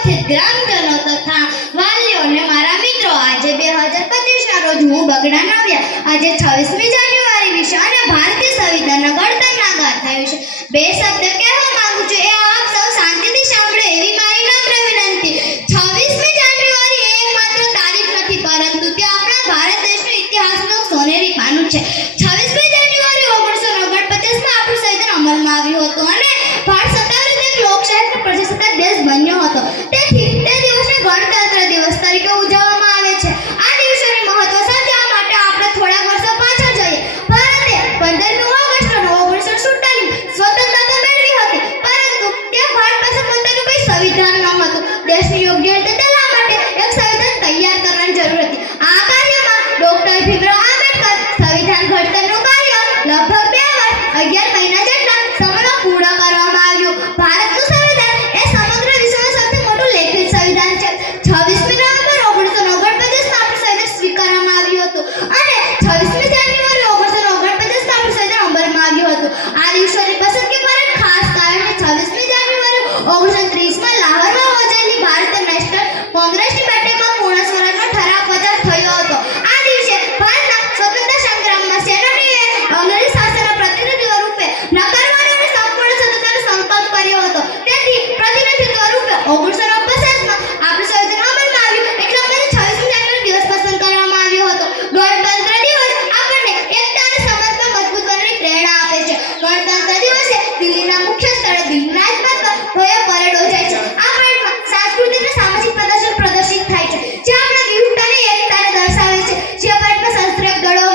ઉપસ્થિત ગ્રામજનો તથા વાલીઓને મારા મિત્રો, આજે 2025ના રોજ હું બગડા નવ્યા આજે 26મી જાન્યુઆરી વિશે અને ભારતીય સંવિધાનના ઘડતરના ગાથા વિશે બે શબ્દ કહેવા માંગુ છું. એ આપ સૌ શાંતિથી સાંભળો એવી મારી નમ્ર વિનંતી. 26મી જાન્યુઆરી એ એકમાત્ર તારીખ નથી, પરંતુ તે આપણા ભારત દેશનો ઇતિહાસનું સોનેરી પાનું છે. 26મી જાન્યુઆરી 1949માં આપણું સંવિધાન અમલમાં આવ્યું હતું અને ભારત સત્તાવાર એક લોકશાહી પ્રજાસત્તાક દેશ બન્યો હતો. તેથી તે દિવસને ગણતંત્ર દિવસ તરીકે ઉજવવામાં આવે છે. આ દિવસોની મહત્વ સમજવા માટે આપણે થોડા વર્ષો પાછળ જઈએ. ભારતે 15મી ઓગસ્ટ 1947 સ્વતંત્રતા મેળવી હતી, પરંતુ તે ભારત પાસે પોતાનું કોઈ સંવિધાન ન હતું. દેશની યોગ્ય રીતે ચલાવવા માટે એક સંવિધાન તૈયાર કરવાની જરૂર હતી. આ કાર્યમાં ડોક્ટર ભીમરાવ આંબેડકર સંવિધાન ઘડતરનું કાર્ય લગભગ 2 વર્ષ 11 મહિના જેટલા સમયમાં પૂર્ણ કરવામાં આવ્યું. ભારતનું સંવિધાન એ સમગ્ર વિશ્વનું સૌથી મોટું લેખિત સંવિધાન છે. 26મી નવેમ્બર 1949માં આપણું સંવિધાન સ્વીકારવામાં આવ્યું હતું અને 26મી જાન્યુઆરી 1949માં આપણું સંવિધાન અમલમાં આવ્યું હતું. આ દિવસોની પસંદગી પર એક ખાસ કારણ છે. 26મી જાન્યુઆરી 1930માં લાહોરમાં યોજાયેલી ભારતીય નેશનલ કોંગ્રેસની બેઠકમાં પૂર્ણ સ્વરાજનો ઠરાવ પસાર થયો હતો. આ દિવસે ભારતના સ્વતંત્રતા સંગ્રામમાં સેનાનીઓએ અંગ્રેજી શાસનના પ્રતિનિધિત્વ રૂપે નકારવાનો અને સંપૂર્ણ સ્વતંત્રતાનો સંકલ્પ કર્યો હતો. તેથી પ્રતિનિધિત્વ રૂપે 1950માં આપણું સંવિધાન અમલમાં આવ્યું, એટલા માટે 26મી જાન્યુઆરી દિવસ પસંદ કરવામાં આવ્યો હતો. ગણતંત્ર દિવસ આપણને એકતા અને સમાનતા મજબૂત બનવાની પ્રેરણા આપે છે. ગણતંત્ર દિવસે દિલ્હીના મુખ્ય સ્થળે દિલ્હી રાજપથ પર ભવ્ય પરેડ યોજાય છે. આ પરેડમાં સાંસ્કૃતિક અને સામાજિક પ્રદર્શન પ્રદર્શિત થાય છે, જે આપણા વિવિધતાને એકતાને દર્શાવે છે. જે પરેડમાં સશસ્ત્ર દળો,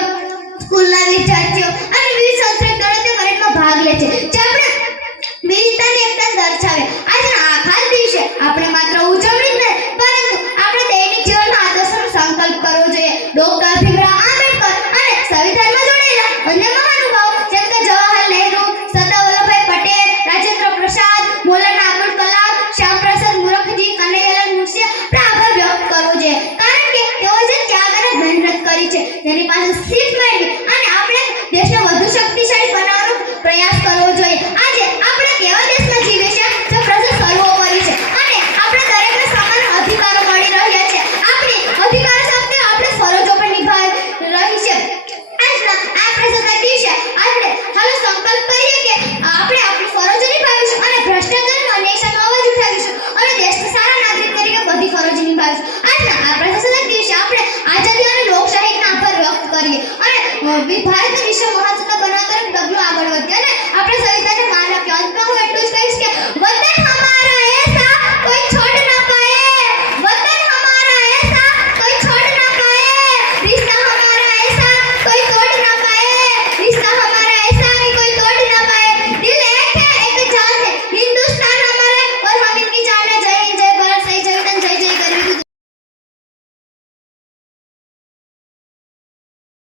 સ્કૂલના વિદ્યાર્થીઓ અને વિવિધ સશસ્ત્ર દળો તે પરેડમાં ભાગ લે છે, જે આપણે વિવિધતાને એકતાને દર્શાવે. આજના આ ખાસ દિવસે આપણે માત્ર ઉજવણી જ નહીં, પરંતુ આપણે દૈનિક જીવનના આદર્શોનો સંકલ્પ કરવો જોઈએ. ડોક્ટર ભીમરાવ આંબેડકર અને સંવિધાનમાં જોડાયેલા અન્ય મહાનુભાવો જેમ કે જવાહરલાલ નહેરુ, સરદાર વલ્લભભાઈ પટેલ, રાજેન્દ્ર પ્રસાદ, મૌલાના અબુલ કલામ, શ્યામપ્રસાદ મુખર્જી, કનૈયાલાલ મુનશીએ આભાર વ્યક્ત કરવો જોઈએ, કારણ કે તેઓ જે ત્યાગ અને મહેનત કરી છે તેની પાસે શીખ મેળવી અને આપણે દેશને વધુ શક્તિશાળી બનાવવાનો પ્રયાસ કરવો જોઈએ. આજે આપણે કેવા દેશમાં જીવીએ છીએ જે પ્રજા સર્વોપરી છે અને આપણે દરેકને સમાન અધિકારો મળી રહ્યા છે. આપણી અધિકારો સાથે આપણે ફરજો પણ નિભાવી રહી છે. આજના આ પ્રજાસત્તાક દિવસે આપણે હાલો સંકલ્પ કરીએ કે આપણે આપણી ફરજો નિભાવીશું અને ભ્રષ્ટાચારનો અન્યાય સામે અવાજ ઉઠાવીશું અને દેશના સારા નાગરિક તરીકે બધી ફરજો નિભાવીશું. આજના આ પ્રજાસત્તાક દિવસે આપણે આઝાદી અને લોકશાહીના આભાર વ્યક્ત કરીએ અને ભારતના